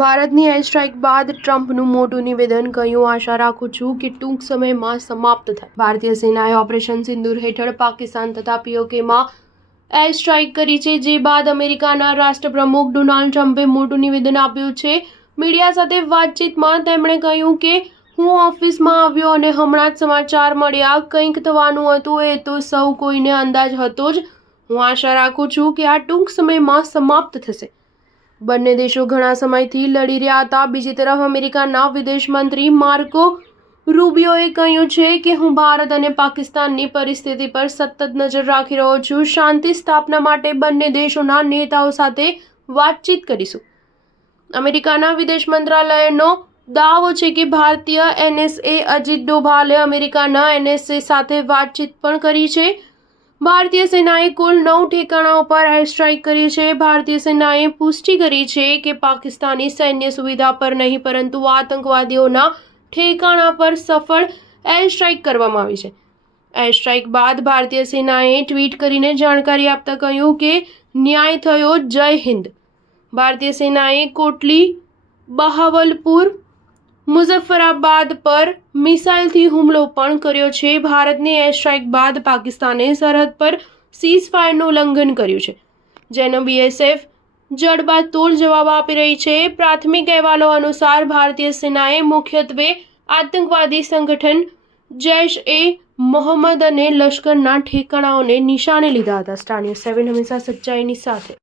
ભારતની air strike બાદ ટ્રમ્પનું મોટું નિવેદન કહ્યું, આશા રાખું છું કે ટૂંક સમયમાં સમાપ્ત થાય. ભારતીય સેનાએ ઓપરેશન સિંદૂર હેઠળ પાકિસ્તાન તથા પીઓકેમાં એર સ્ટ્રાઇક કરી છે, જે બાદ અમેરિકાના રાષ્ટ્રપ્રમુખ ડોનાલ્ડ ટ્રમ્પે મોટું નિવેદન આપ્યું છે. મીડિયા સાથે વાતચીતમાં તેમણે કહ્યું કે હું ઓફિસમાં આવ્યો અને હમણાં જ સમાચાર મળ્યા. કંઈક થવાનું હતું એ તો સૌ કોઈને અંદાજ હતો જ. હું આશા રાખું છું કે આ ટૂંક સમયમાં સમાપ્ત થશે. બંને દેશો ઘણા સમયથી લડી રહ્યા હતા. બીજી તરફ અમેરિકાના વિદેશ મંત્રી માર્કો રૂબિયોએ કહ્યું છે કે હું ભારત અને પાકિસ્તાનની પરિસ્થિતિ પર સતત નજર રાખી રહ્યો છું. શાંતિ સ્થાપના માટે બંને દેશોના નેતાઓ સાથે વાતચીત કરીશું. અમેરિકાના વિદેશ મંત્રાલયનો દાવો છે કે ભારતીય એનએસએ અજીત ડોભાલે અમેરિકાના એનએસએ સાથે વાતચીત પણ કરી છે. ભારતીય સેનાએ કુલ 9 ઠેકાણાઓ પર એર સ્ટ્રાઇક કરી છે. ભારતીય સેનાએ પુષ્ટિ કરી છે કે પાકિસ્તાની સૈન્ય સુવિધા પર નહીં, પરંતુ આતંકવાદીઓના ઠેકાણા પર સફળ એર સ્ટ્રાઇક કરવામાં આવી છે. એર સ્ટ્રાઇક બાદ ભારતીય સેનાએ ટ્વીટ કરીને જાણકારી આપતા કહ્યું કે ન્યાય થયો, જય હિન્દ. ભારતીય સેનાએ કોટલી, બહાવલપુર, મુઝફ્ફરાબાદ પર મિસાઇલથી હુમલો પણ કર્યો છે. ભારતની એર સ્ટ્રાઇક બાદ પાકિસ્તાને સરહદ પર સીઝફાયરનું ઉલ્લંઘન કર્યું છે, જેનો બીએસએફ જડબાતોડ જવાબ આપી રહી છે. પ્રાથમિક અહેવાલો અનુસાર ભારતીય સેનાએ મુખ્યત્વે આતંકવાદી સંગઠન જૈશ-એ-મોહમ્મદ અને લશ્કરના ઠેકાણાઓને નિશાને લીધા હતા. સ્ટાર ન્યૂઝ 7 હંમેશા સચ્ચાઈની સાથે.